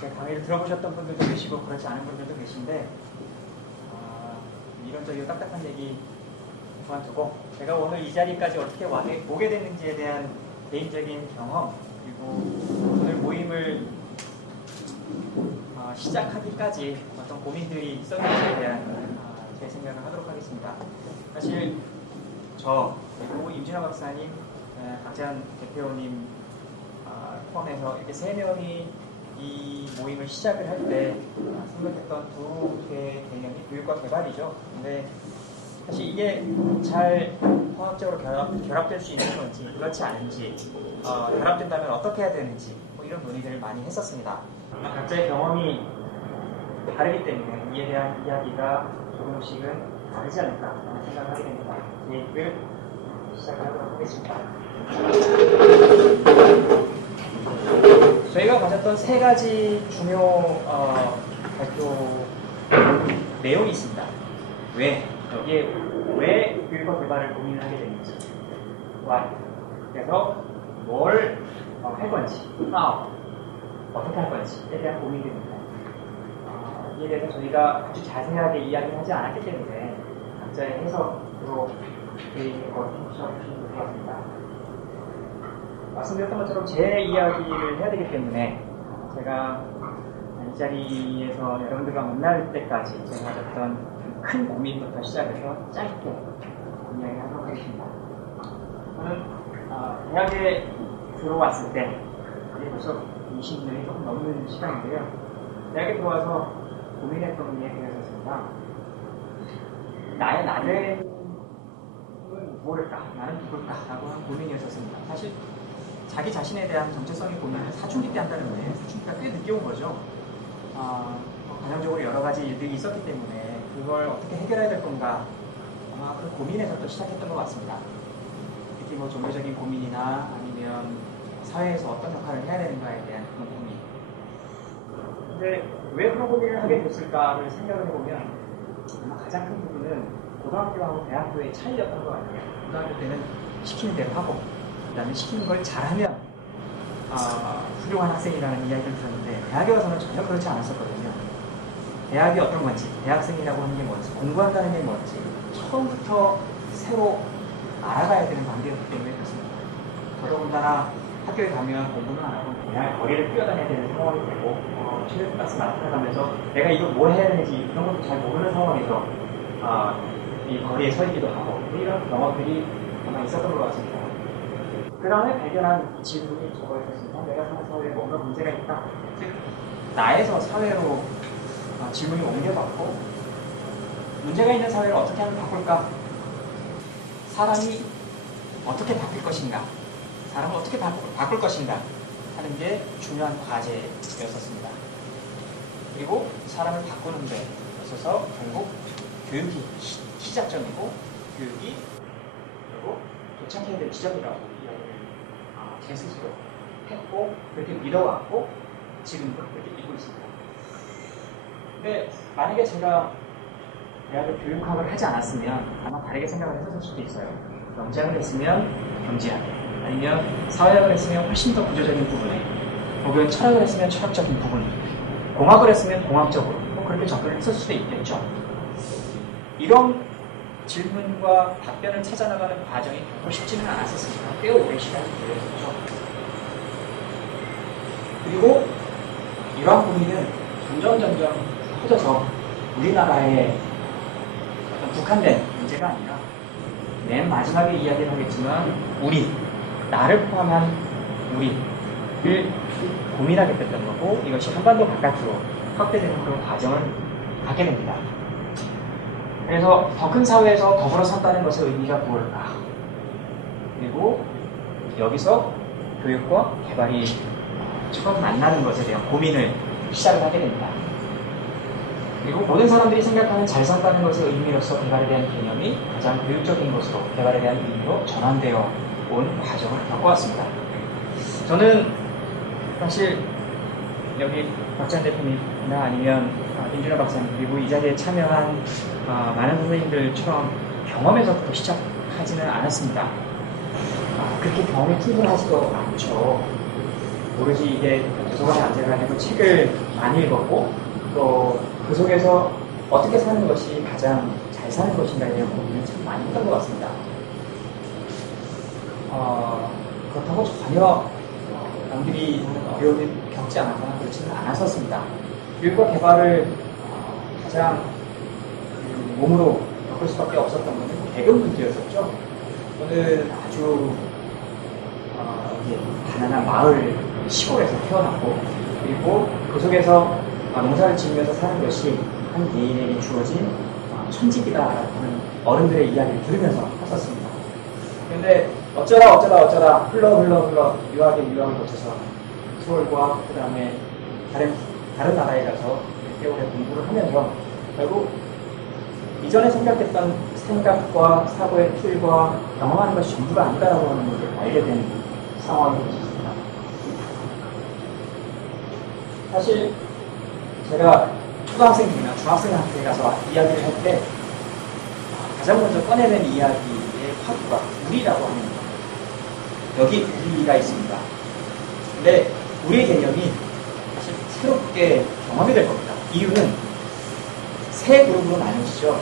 제 강의를 들어보셨던 분들도 계시고 그렇지 않은 분들도 계신데 이런저런 딱딱한 얘기 그만두고 제가 오늘 이 자리까지 어떻게 오게 됐는지에 대한 개인적인 경험 그리고 오늘 모임을 시작하기까지 어떤 고민들이 있었는지에 대한 제 생각을 하도록 하겠습니다. 사실 저 그리고 임진화 박사님, 박재현 대표님 포함해서 이렇게 세 명이 이 모임을 시작을 할 때 생각했던 두 개의 개념이 교육과 개발이죠. 근데 사실 이게 잘 화학적으로 결합될 수 있는 건지 그렇지 않은지 결합된다면 어떻게 해야 되는지 뭐 이런 논의들을 많이 했었습니다. 각자의 경험이 다르기 때문에 이에 대한 이야기가 조금씩은 다르지 않을까 하는 생각을 하게 됩니다. 계획을 시작하도록 하겠습니다. 저희가 가졌던 세 가지 중요 발표 내용이 있습니다. 여기에 왜 교육과 개발을 고민을 하게 되는지, 그래서 뭘 할 건지, 어떻게 할 건지에 대한 고민들입니다. 이에 대해서 저희가 아주 자세하게 이야기를 하지 않았기 때문에 각자의 해석으로 개인의 것 해주시면 될 것 같습니다. 말씀드렸던 것처럼 제 이야기를 해야 되기 때문에 제가 이 자리에서 여러분들과 만날 때까지 제가 가졌던 큰 고민부터 시작해서 짧게 이야기하도록 하겠습니다. 저는 대학에 들어왔을 때 이제 벌써 20년이 조금 넘는 시간인데요. 대학에 들어와서 고민했던 이야기가 있었습니다. 나의 나는 모를까? 나는 누굴까? 라고 하는 고민이었었습니다. 사실 자기 자신에 대한 정체성의 고민을 사춘기 때 한다는 거예요. 사춘기가 꽤 늦게 온 거죠. 가정적으로 여러 가지 일들이 있었기 때문에 그걸 어떻게 해결해야 될 건가 아마 그 고민에서 또 시작했던 것 같습니다. 특히 뭐 종교적인 고민이나 아니면 사회에서 어떤 역할을 해야 되는가에 대한 그런 고민. 근데 왜 그런 고민을 하게 됐을까를 생각을 해보면 아마 가장 큰 부분은 고등학교하고 대학교의 차이였던 것 같아요. 고등학교 때는 시키는 대로 하고 그 다음에 시키는 걸 잘하면 훌륭한 학생이라는 이야기를 들었는데 대학에 와서는 전혀 그렇지 않았었거든요. 대학이 어떤 건지, 대학생이라고 하는 게 뭔지, 공부한다는 게 뭔지 처음부터 새로 알아가야 되는 관계였기 때문에 그렇습니다. 더더군다나 학교에 가면 공부는 안 하고 그냥 거리를 뛰어다녀야 되는 상황이 되고 최대 클래스 나타나가면서 내가 이거 뭘 해야 되는지 이런 것도 잘 모르는 상황에서 이 거리에 서 있기도 하고 이런 경험들이 아마 있었던 것 같습니다. 그 다음에 발견한 질문이 저거였습니다. 내가 사는 사회에 뭔가 문제가 있다. 즉 나에서 사회로 질문이 옮겨봤고 문제가 있는 사회를 어떻게 하면 바꿀까? 사람이 어떻게 바뀔 것인가? 사람을 어떻게 바꿀 것인가? 하는 게 중요한 과제였었습니다. 그리고 사람을 바꾸는 데 있어서 결국 교육이 시작점이고 교육이 그리고 도착해야 될 지점이라고 이야기를 제 스스로 했고 그렇게 믿어왔고 지금도 그렇게 믿고 있습니다. 근데 만약에 제가 대학을 교육학을 하지 않았으면 아마 다르게 생각을 했었을 수도 있어요. 경제학을 했으면 경제학, 아니면 사회학을 했으면 훨씬 더 구조적인 부분에, 혹은 철학을 했으면 철학적인 부분, 공학을 했으면 공학적으로 그렇게 접근을 했을 수도 있겠죠. 이런 질문과 답변을 찾아나가는 과정이 결코 쉽지는 않았었습니다. 꽤 오랜 시간이 걸렸었죠. 그리고 이러한 고민은 점점 커져서 우리나라의 어떤 국한된 문제가 아니라 맨 마지막에 이야기를 하겠지만 나를 포함한 우리를 고민하게 됐던 거고 이것이 한반도 바깥으로 확대되는 그런 과정을 갖게 됩니다. 그래서 더 큰 사회에서 더불어 산다는 것의 의미가 무엇일까? 그리고 여기서 교육과 개발이 처음 만나는 것에 대한 고민을 시작을 하게 됩니다. 그리고 모든 사람들이 생각하는 잘 산다는 것의 의미로서 개발에 대한 개념이 가장 교육적인 것으로 개발에 대한 의미로 전환되어 온 과정을 겪어왔습니다. 저는 사실 여기 박재현 대표님이나 아니면 임진화 박사님 그리고 이 자리에 참여한 많은 선생님들처럼 경험에서부터 시작하지는 않았습니다. 그렇게 경험이 충분하지도 않죠. 오로지 이게 도서관에 앉아가지고 책을 많이 읽었고 또 그 속에서 어떻게 사는 것이 가장 잘 사는 것인가에 대한 고민을 참 많이 했던 것 같습니다. 그렇다고 전혀 남들이 어려움을 겪지 않았거나 그렇지는 않았었습니다. 교육과 개발을 가장 몸으로 겪을 수밖에 없었던 것은 배경 문제였었죠. 저는 아주 가난한 마을 시골에서 태어났고 그리고 그 속에서 농사를 지으면서 사는 것이 한 개인에게 주어진 천직이다라는 어른들의 이야기를 들으면서 컸었습니다. 그런데 어쩌다 흘러 유학을 거쳐서 서울과 그 다음에 다른 나라에 가서 몇 개월의 공부를 하면서 결국 이전에 생각했던 생각과 사고의 틀과 경험하는 것이 전부가 아니다라고 하는 것을 알게 된 상황이 있었습니다. 사실 제가 초등학생이나 중학생한테 가서 이야기를 할 때 가장 먼저 꺼내는 이야기의 화두가 우리라고 하는 겁니다. 여기 우리가 있습니다. 근데 우리의 개념이 사실 새롭게 경험이 될 겁니다. 이유는 세 그룹으로 나뉘어지죠.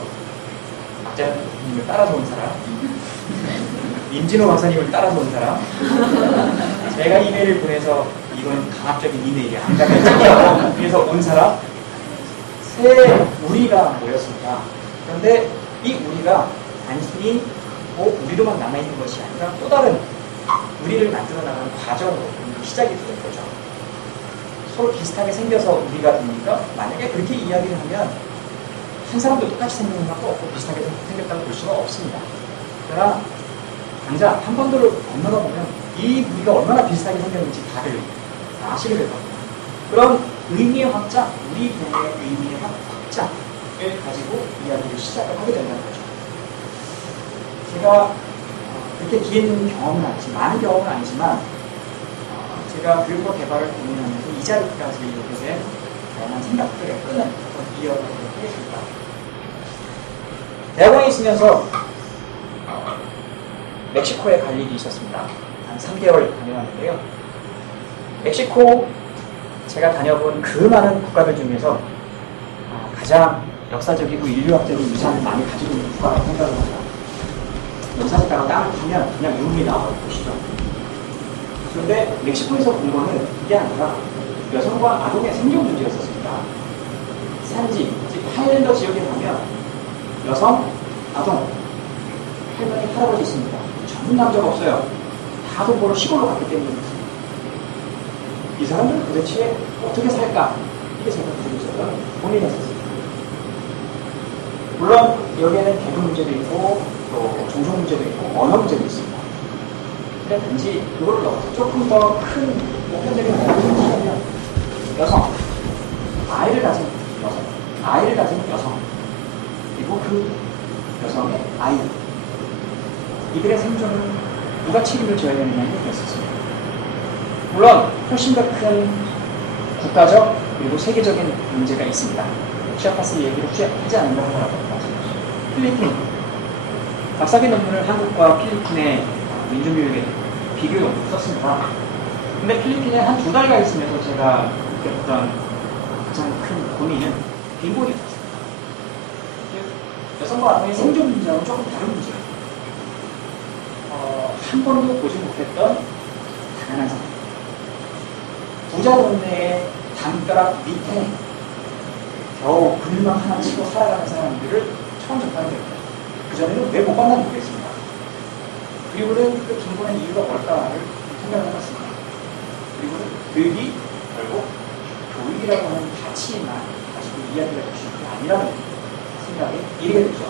박자님을 따라서 온 사람, 임진호 박사님을 따라서 온 사람, 제가 이메일을 보내서 이건 강압적인 이메일이 안 가면 그래서 온 사람, 세 우리가 모였습니다. 그런데 이 우리가 단순히 우리로만 남아있는 것이 아니라 또 다른 우리를 만들어 나가는 과정으로 시작이 되는 거죠. 서로 비슷하게 생겨서 우리가 됩니까? 만약에 그렇게 이야기를 하면 한 사람도 똑같이 생긴 것도 없고 비슷하게 생겼다고 볼 수가 없습니다. 그러나 당장 한 번 더 건너가 보면 이 우리가 얼마나 비슷하게 생겼는지 다들 아시게 될 겁니다. 그런 의미의 확장, 우리 본의 의미의 확장을 가지고 이야기를 시작을 하게 된다는 거죠. 제가 그렇게 긴 경험은 아니지만, 많은 경험은 아니지만 제가 교육과 개발을 고민하면서 이 자리까지 이렇게 된 다양한 생각들의 끈을 한번 이어가도록 하겠습니다. 대학원에 있으면서 멕시코에 갈 일이 있었습니다. 한 3개월 다녀왔는데요. 멕시코 제가 다녀본 그 많은 국가들 중에서 가장 역사적이고 인류학적인 유산을 많이 가지고 있는 국가라고 생각을 합니다. 역사책다가 땅을 파면 그냥 유흥이 나와서 보시죠. 그런데 멕시코에서 본 거는 이게 아니라 여성과 아동의 생존 문제였었습니다. 산지, 즉 하일랜더 지역에 가면 여성, 아동, 할머니, 할아버지 있습니다. 전부 남자가 없어요. 다 돈 벌어 시골로 갔기 때문에 이 사람들은 도대체 어떻게 살까? 이게 제가 가지고 있었던 고민이었습니다. 물론 여기에는 계급 문제도 있고 또 종족 문제도 있고 언어 문제도 있습니다. 근데 단지 그걸 넘어서 조금 더 큰 보편적인 언어를 생각하면 여성, 아이를 가진 여성, 그리고 그 여성의 아이, 이들의 생존을 누가 책임을 져야 되느냐는 얘기였었습니다. 물론 훨씬 더 큰 국가적 그리고 세계적인 문제가 있습니다. 치아파스 얘기를 하지 않는다 하더라도 필리핀 박사학위 논문을 한국과 필리핀의 민주교육에 비교 연구를 썼습니다. 근데 필리핀에 한 2달가 있으면서 제가 느꼈던 가장 큰 고민은 빈곤이었습니다. 여성과 아동의 생존 문제와는 조금 다른 문제예요. 한 번도 보지 못했던 가난한 사람, 부자 동네의 담벼락 밑에 겨우 그늘망 하나 치고 살아가는 사람들을 처음 접하게 됩니다. 그전에는 왜 못 만나 모르겠습니다. 그리고는 그 빈곤의 이유가 뭘까를 생각을 해봤습니다. 그리고는 교육이 결국 교육이라고 하는 가치만 가지고 이야기가 될 수 있는 게 아니라는 생각에 이르게 되죠.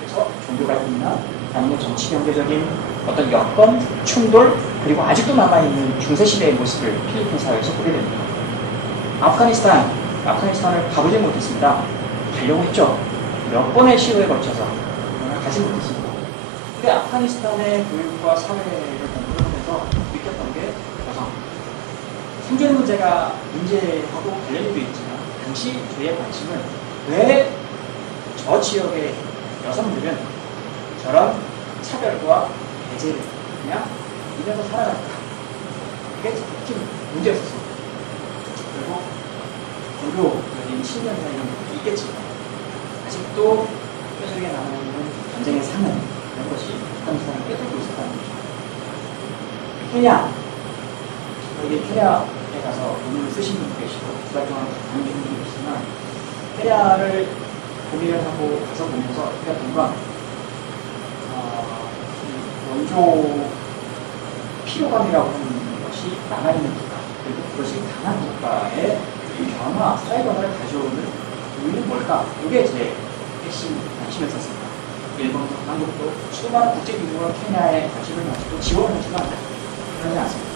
그래서 종교 갈등이나 아니면 정치 경제적인 어떤 여건, 충돌, 그리고 아직도 남아있는 중세시대의 모습을 필리핀 사회에서 보게 됩니다. 아프가니스탄을 가보지 못했습니다. 가려고 했죠. 몇 번의 시도에 걸쳐서 가지 못했습니다. 근데 아프가니스탄의 교육과 사회를 공부를 하면서 느꼈던 게 여성. 생존 문제하고 관련도 있지만 당시 저의 관심은 왜 저 지역의 여성들은 저런 차별과 배제를 그냥 이면서 살아갈까. 그게 특히 문제였었습니다. 그리고 불교적인 신념이나 이런 것도 있겠지만 아직도 뼈저리게 남아있는 전쟁의 상은 이런 것이 afganistan을 꿰뚫고 있었다는 거죠. 케냐, 여기 케냐에 가서 논문을 쓰신 분도 계시고 두 달 동안 다니신 분도 계시지만 케냐를 고민을 하고 가서 보면서 우리가 뭔가 원조 피로감이라고 하는 것이 남아있는 국가, 그리고 그것이 강한 국가의 이 변화, 사회 변화를 가져오는 이유는 뭘까? 이게 제 핵심 관심이었습니다. 일본도 한국도 수많은 국제기구와 케냐에 관심을 가지고 지원을 하지만 그러지 않습니다.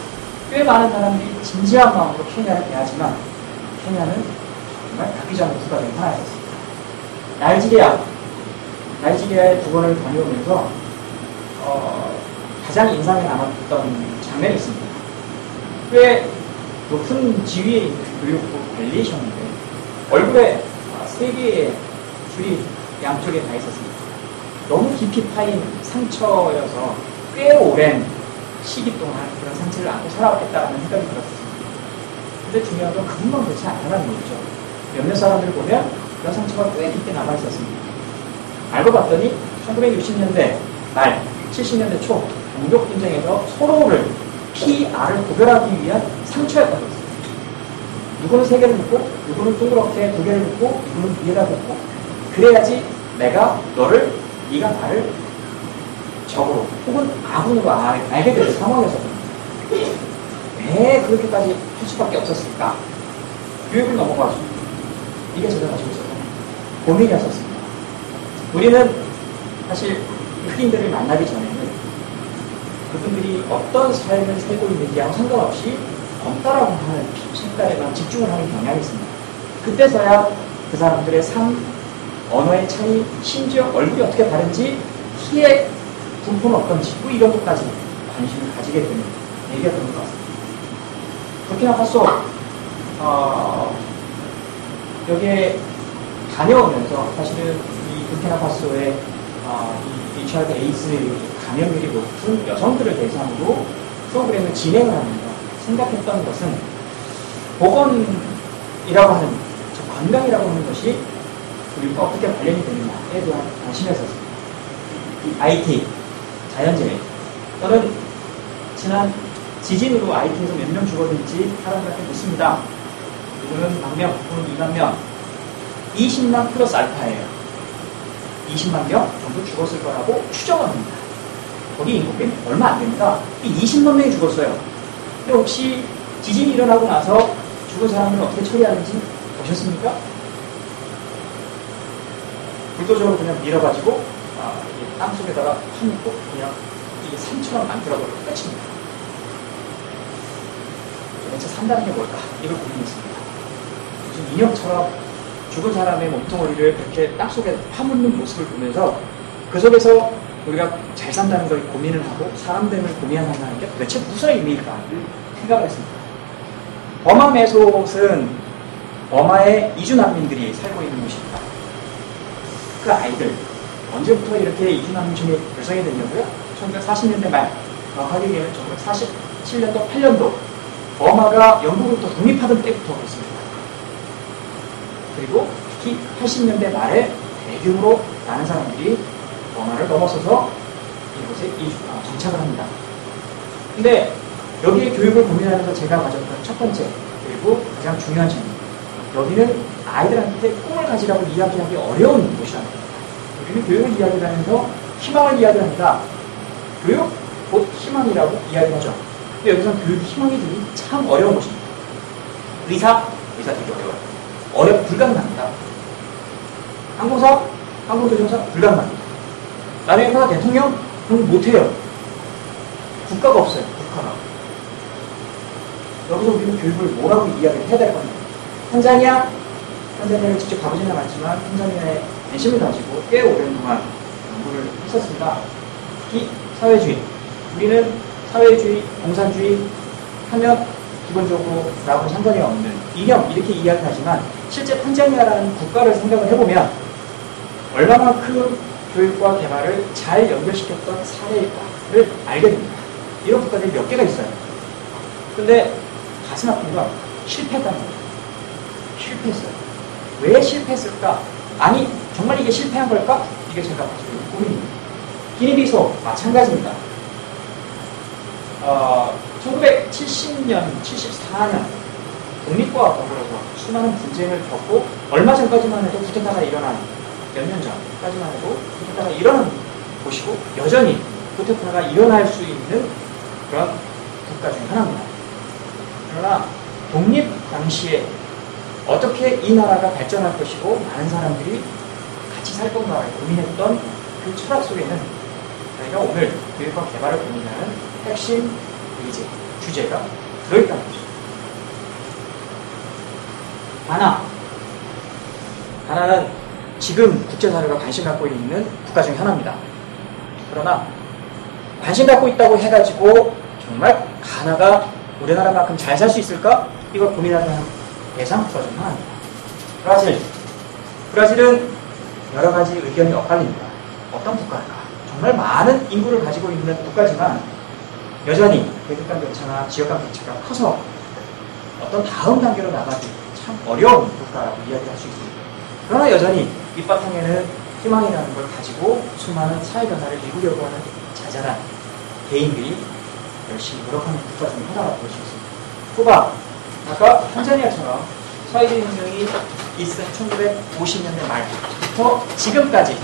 꽤 많은 사람들이 진지한 마음으로 케냐를 대하지만 케냐는 정말 가기 전에 국가들이 하나였습니다. 나이지리아에 두 번을 다녀오면서 가장 인상에 남았던 장면이 있습니다. 꽤 높은 지위에 있는 교육부 관리셨는데 얼굴에 세 개의 줄이 양쪽에 다 있었습니다. 너무 깊이 파인 상처여서 꽤 오랜 시기 동안 그런 상처를 안고 살아왔겠다는 생각이 들었습니다. 근데 중요한 건 그분만 그렇지 않다는 거죠. 몇몇 사람들을 보면 그런 상처가 꽤 깊게 남아있었습니다. 알고 봤더니 1960년대 말, 70년대 초 동족 분쟁에서 서로를 PR을 구별하기 위한 상처였던 것입니다. 누구는 세 개를 묶고, 누구는 동그랗게 두 개를 묶고, 누구는 위에다 묶고, 그래야지 내가 네가 나를 적으로 혹은 아군으로 알게 될 상황이었습니다. 왜 그렇게까지 할 수밖에 없었을까? 교육을 넘어가죠. 이게 제가 가지고 있었던 고민이었습니다. 우리는 사실 흑인들을 만나기 전에는 그분들이 어떤 삶을 살고 있는지하고 상관없이 검다라고 하는 색깔에만 집중을 하는 경향이 있습니다. 그때서야 그 사람들의 삶, 언어의 차이, 심지어 얼굴이 어떻게 다른지, 키의 분포는 어떤지, 이런 것까지 관심을 가지게 되는 얘기가 되는 것 같습니다. 부르키나파소, 여기에 다녀오면서 사실은 이 부르키나파소의 이 HIV 에이즈 감염률이 높은 여성들을 대상으로 프로그램을 진행을 하면서 생각했던 것은 보건이라고 하는, 건강이라고 하는 것이 우리가 어떻게 관련이 되느냐에 대한 관심이었습니다. 이 IT, 자연재해, 저는 지난 지진으로 IT에서 몇 명 죽었는지 사람들한테 묻습니다. 이거는 10,000명, 혹은 20,000명, 20만 플러스 알파예요. 20만 명 정도 죽었을 거라고 추정을 합니다. 거기 인구가 얼마 안 됩니다. 20만 명이 죽었어요. 근데 혹시 지진이 일어나고 나서 죽은 사람을 어떻게 처리하는지 보셨습니까? 불도저로 그냥 밀어가지고 땅속에다가 파묻고 그냥 이게 산처럼 만들어버리고 끝입니다. 도대체 산다는 게 뭘까? 이걸 고민했습니다. 무슨 인형처럼 죽은 사람의 몸뚱어리를 그렇게 땅속에 파묻는 모습을 보면서 그 속에서 우리가 잘 산다는 걸 고민을 하고 사람 됨을 고민한다는 게 도대체 무슨 의미일까 생각을 했습니다. 버마 메소스는 버마의 이주난민들이 살고 있는 곳입니다. 그 아이들 언제부터 이렇게 이주난민촌이 결성이 됐냐고요? 1940년대 말, 정확하게 얘기하면 1947년도, 8년도 버마가 영국으로부터 독립하던 때부터 그렇습니다. 그리고 특히 80년대 말에 대규모로 많은 사람들이 버마를 넘어서서 이곳에 정착을 합니다. 근데 여기에 교육을 고민하면서 제가 가졌던 첫 번째 그리고 가장 중요한 질문, 여기는 아이들한테 꿈을 가지라고 이야기하기 어려운 곳이랍니다. 우리는 교육을 이야기하면서 희망을 이야기합니다. 교육? 곧 희망이라고 이야기하죠. 근데 여기서는 교육이 희망이 되기 참 어려운 곳입니다. 의사 되기 어려워요. 불가능합니다. 항공조종사 불가능합니다. 나중에 하나 대통령? 그럼 못해요. 국가가 없어요. 국가가. 여기서 우리는 교육을 뭐라고 이야기를 해야 될 겁니다. 탄자니아를 직접 가보지는 않았지만 탄자니아에 관심을 가지고 꽤 오랜 동안 연구를 했었습니다. 특히 사회주의. 우리는 사회주의, 공산주의 하면 기본적으로 나하고 상관이 없는 이념 이렇게 이야기하지만 실제 탄자니아라는 국가를 생각을 해보면 얼마만큼 교육과 개발을 잘 연결시켰던 사례일까를 알게 됩니다. 이런 국가들이 몇 개가 있어요. 근데 가슴 아픈 건 실패했다는 거예요. 실패했어요. 왜 실패했을까? 아니, 정말 이게 실패한 걸까? 이게 제가 가지고 있는 고민입니다. 기니비소 마찬가지입니다. 1970년, 74년 독립과 더불어서 수많은 분쟁을 겪고 얼마 전까지만 해도 쿠데타가 일어난 몇 년 전까지만 해도 쿠데타가 일어난 곳이고 여전히 쿠데타가 일어날 수 있는 그런 국가 중 하나입니다. 그러나 독립 당시에 어떻게 이 나라가 발전할 것이고 많은 사람들이 같이 살 건가를 고민했던 그 철학 속에는 저희가 오늘 교육과 개발을 고민하는 핵심 의제, 주제가 들어있다는 거죠. 가나는 지금 국제사회가 관심 갖고 있는 국가 중 하나입니다. 그러나 관심 갖고 있다고 해가지고 정말 가나가 우리나라만큼 잘 살 수 있을까? 이걸 고민하는 대상 국가 중 하나입니다. 브라질은 여러 가지 의견이 엇갈립니다. 어떤 국가일까? 정말 많은 인구를 가지고 있는 국가지만 여전히 계급 간 격차나 지역 간 격차가 커서 어떤 다음 단계로 나가기 참 어려운 국가라고 이야기할 수 있습니다. 그러나 여전히 밑바탕에는 희망이라는 걸 가지고 수많은 사회 변화를 이루려고 하는 자잘한 개인들이 열심히 노력하는 국가 중 하나라고 볼 수 있습니다. 쿠바, 아까 탄자니아처럼 사회주의혁명이 있은 1950년대 말부터 지금까지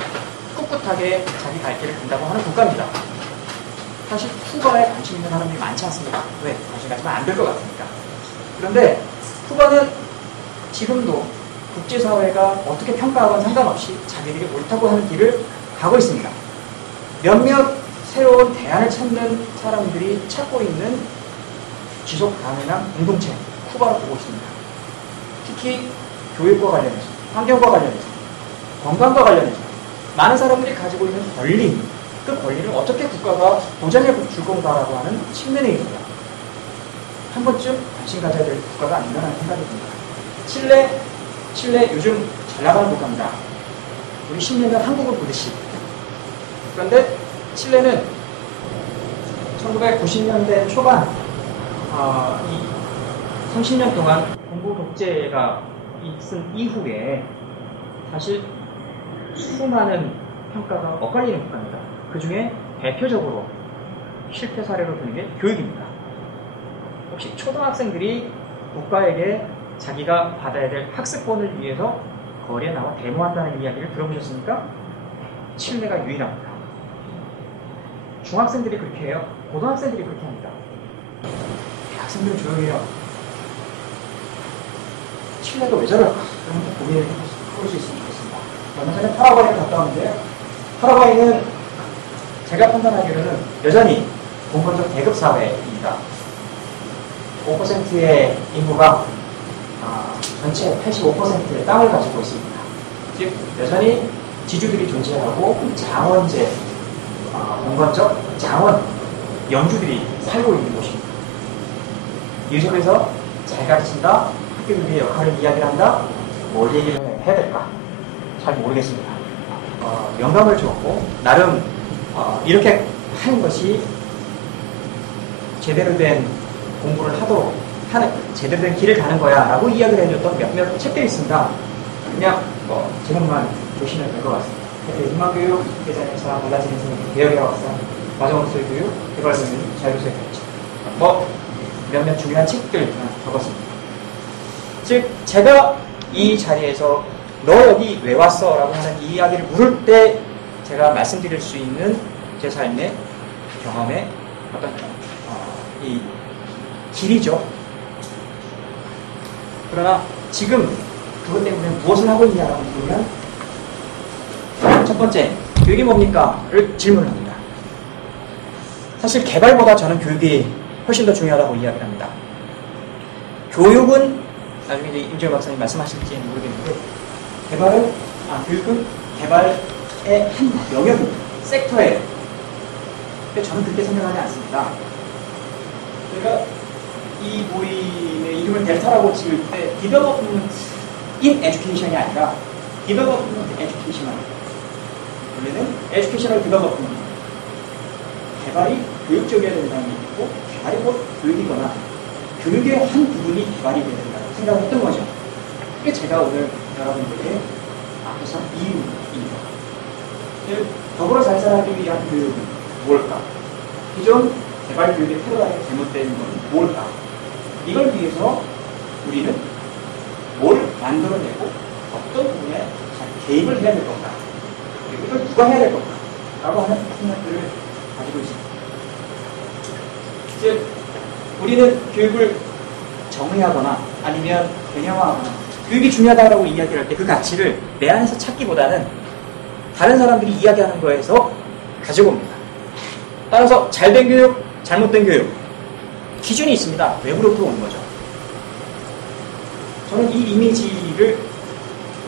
꿋꿋하게 자기 갈 길을 간다고 하는 국가입니다. 사실 쿠바에 관심 있는 사람들이 많지 않습니다. 왜? 관심 가지면 안 될 것 같으니까. 그런데 쿠바는 지금도 국제사회가 어떻게 평가하건 상관없이 자기들이 옳다고 하는 길을 가고 있습니다. 몇몇 새로운 대안을 찾는 사람들이 찾고 있는 지속 가능한 공동체, 쿠바로 보고 있습니다. 특히 교육과 관련해서, 환경과 관련해서, 건강과 관련해서 많은 사람들이 가지고 있는 권리, 그 권리를 어떻게 국가가 보장해 줄 건가라고 하는 측면에 있습니다. 한 번쯤 관심 가져야 될 국가가 아닌가라는 생각이 듭니다. 칠레 요즘 잘 나가는 국가입니다. 우리 10년간 한국을 보듯이. 그런데 칠레는 1990년대 초반 이 30년 동안 공부 독재가 있은 이후에 사실 수많은 평가가 엇갈리는 국가입니다. 그 중에 대표적으로 실패 사례로 드는 게 교육입니다. 혹시 초등학생들이 국가에게 자기가 받아야 될 학습권을 위해서 거리에 나와 데모한다는 이야기를 들어보셨습니까? 칠레가 유일합니다. 중학생들이 그렇게 해요. 고등학생들이 그렇게 합니다. 대학생들은 조용히 해요. 칠레가 왜 저럴까? 그런 고민을 해볼 수 있으면 좋겠습니다. 얼마 전에 파라과이를 갔다 왔는데요. 파라과이는 제가 판단하기로는 여전히 공권적 계급사회입니다. 5%의 인구가 전체 85%의 땅을 가지고 있습니다. 즉 여전히 지주들이 존재하고 장원제, 공권적 장원, 영주들이 살고 있는 곳입니다. 이 속에서 잘 가르친다, 학교들의 역할을 이야기를 한다, 뭘 얘기를 해야 될까? 잘 모르겠습니다. 영감을 주었고 나름 이렇게 하는 것이 제대로 된 공부를 하도록 하는, 제대로 된 길을 가는 거야 라고 이야기를 해줬던 몇몇 책들이 있습니다. 그냥 제목만 보시면 될 것 같습니다. 희망교육, 대전에서 달라지는 생각, 개혁의 확산, 과정으로서의 교육, 개발교육, 자유로서의 발전, 몇몇 중요한 책들 적었습니다. 즉 제가 이 자리에서 너 여기 왜 왔어? 라고 하는 이 이야기를 물을 때 제가 말씀드릴 수 있는 제 삶의 경험의 어떤 이 길이죠. 그러나 지금 그것 때문에 무엇을 하고 있냐라고 물으면 첫 번째, 교육이 뭡니까? 를 질문합니다. 사실 개발보다 저는 교육이 훨씬 더 중요하다고 이야기를 합니다. 교육은 나중에 이제 임재호 박사님 말씀하실지는 모르겠는데 교육은 개발의 한 영역입니다. 섹터에. 근데 저는 그렇게 생각하지 않습니다. 저희가 이 모임의 이름을 델타라고 지을 때 Development in Education이 아니라 Development Educational. 원래는 Educational Development. 개발이 교육적이어야 된다는 게 있고 개발이 곧 교육이거나 교육의 한 부분이 기반이 되야 된다고 생각을 했던 거죠. 그게 제가 오늘 여러분들에게 앞에서 이유입니다. 즉, 더불어 잘 살아가기 위한 교육은 뭘까? 기존 개발 교육의 패러다임이 잘못된 건 뭘까? 이걸 위해서 우리는 뭘 만들어내고 어떤 부분에 잘 개입을 해야 될 건가? 그리고 이걸 누가 해야 될 건가? 라고 하는 생각들을 가지고 있습니다. 즉, 우리는 교육을 정의하거나 아니면 개념화하거나 교육이 중요하다고 이야기를 할 때 그 가치를 내 안에서 찾기보다는 다른 사람들이 이야기하는 거에서 가지고 옵니다. 따라서 잘된 교육, 잘못된 교육 기준이 있습니다. 외부로부터 온 거죠. 저는 이 이미지를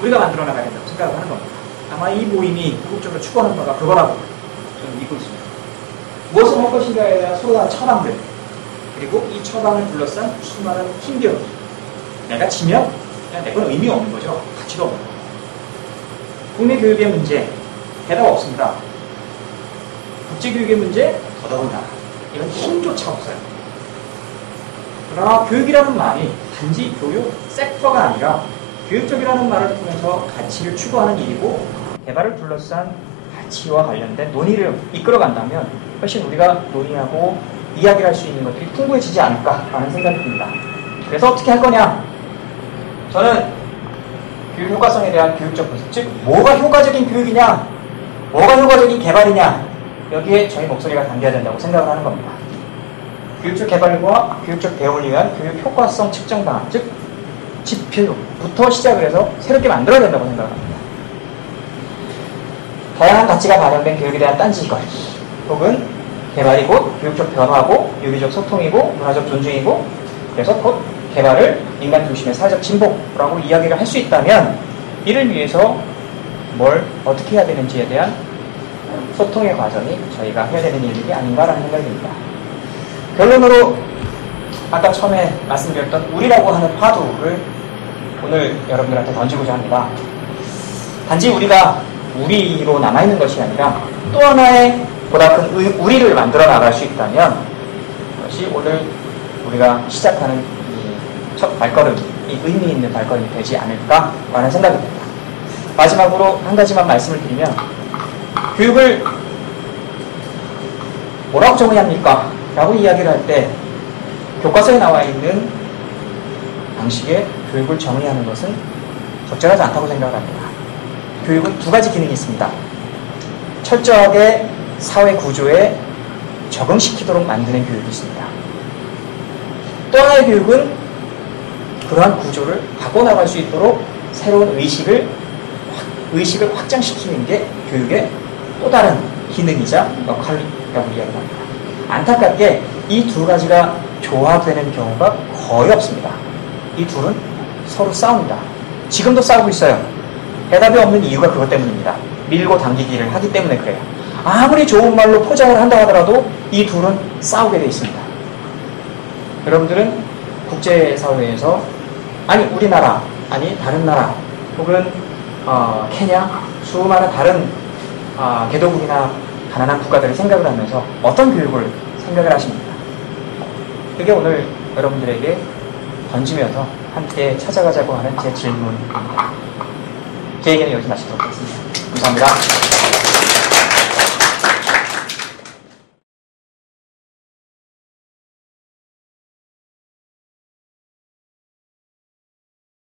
우리가 만들어 나가야 된다고 생각을 하는 겁니다. 아마 이 모임이 궁극적으로 추구하는 바가 그거라고 저는 믿고 있습니다. 무엇을 할 것인가에 대한 서로 다른 처방들, 그리고 이 처방을 둘러싼 수많은 힘겨루기. 내가 지면 그냥 내 건 의미 없는 거죠. 가치도 없는 거죠. 국내 교육의 문제 해답 없습니다. 국제교육의 문제 더더군다나 이건 힘조차 없어요. 그러나 교육이라는 말이 단지 교육 섹터가 아니라 교육적이라는 말을 통해서 가치를 추구하는 일이고 개발을 둘러싼 가치와 관련된 논의를 이끌어간다면 훨씬 우리가 논의하고 이야기를 할 수 있는 것들이 풍부해지지 않을까 하는 생각이 듭니다. 그래서 어떻게 할 거냐? 저는 교육 효과성에 대한 교육적 분석, 즉 뭐가 효과적인 교육이냐, 뭐가 효과적인 개발이냐, 여기에 저희 목소리가 담겨야 된다고 생각을 하는 겁니다. 교육적 개발과 교육적 대응을 위한 교육 효과성 측정 방안, 즉 지표부터 시작을 해서 새롭게 만들어야 된다고 생각을 합니다. 다양한 가치가 반영된 교육에 대한 딴지거리, 혹은 개발이 곧 교육적 변화고 유기적 소통이고 문화적 존중이고, 그래서 곧 개발을 인간 중심의 사회적 진보라고 이야기를 할 수 있다면 이를 위해서 뭘 어떻게 해야 되는지에 대한 소통의 과정이 저희가 해야 되는 일이 아닌가라는 생각이 듭니다. 결론으로 아까 처음에 말씀드렸던 우리라고 하는 화두를 오늘 여러분들한테 던지고자 합니다. 단지 우리가 우리로 남아있는 것이 아니라 또 하나의 보다 큰 우리를 만들어 나갈 수 있다면 그것이 오늘 우리가 시작하는 이 첫 발걸음이 의미 있는 발걸음이 되지 않을까 하는 생각이 듭니다. 마지막으로 한 가지만 말씀을 드리면, 교육을 뭐라고 정의해야 합니까? 라고 이야기를 할 때 교과서에 나와 있는 방식의 교육을 정의하는 것은 적절하지 않다고 생각을 합니다. 교육은 두 가지 기능이 있습니다. 철저하게 사회 구조에 적응시키도록 만드는 교육이 있습니다. 또 하나의 교육은 그러한 구조를 바꿔나갈 수 있도록 새로운 의식을 확장시키는 게 교육의 또 다른 기능이자 역할이라고 이야기합니다. 안타깝게 이 두 가지가 조합되는 경우가 거의 없습니다. 이 둘은 서로 싸웁니다. 지금도 싸우고 있어요. 해답이 없는 이유가 그것 때문입니다. 밀고 당기기를 하기 때문에 그래요. 아무리 좋은 말로 포장을 한다 하더라도 이 둘은 싸우게 되어 있습니다. 여러분들은 국제사회에서 아니 우리나라, 아니 다른 나라, 혹은 케냐, 수많은 다른 개도국이나 가난한 국가들을 생각을 하면서 어떤 교육을 생각을 하십니까? 그게 오늘 여러분들에게 던지면서 함께 찾아가자고 하는 제 질문입니다. 제 얘기는 여기서 마치도록 하겠습니다. 감사합니다.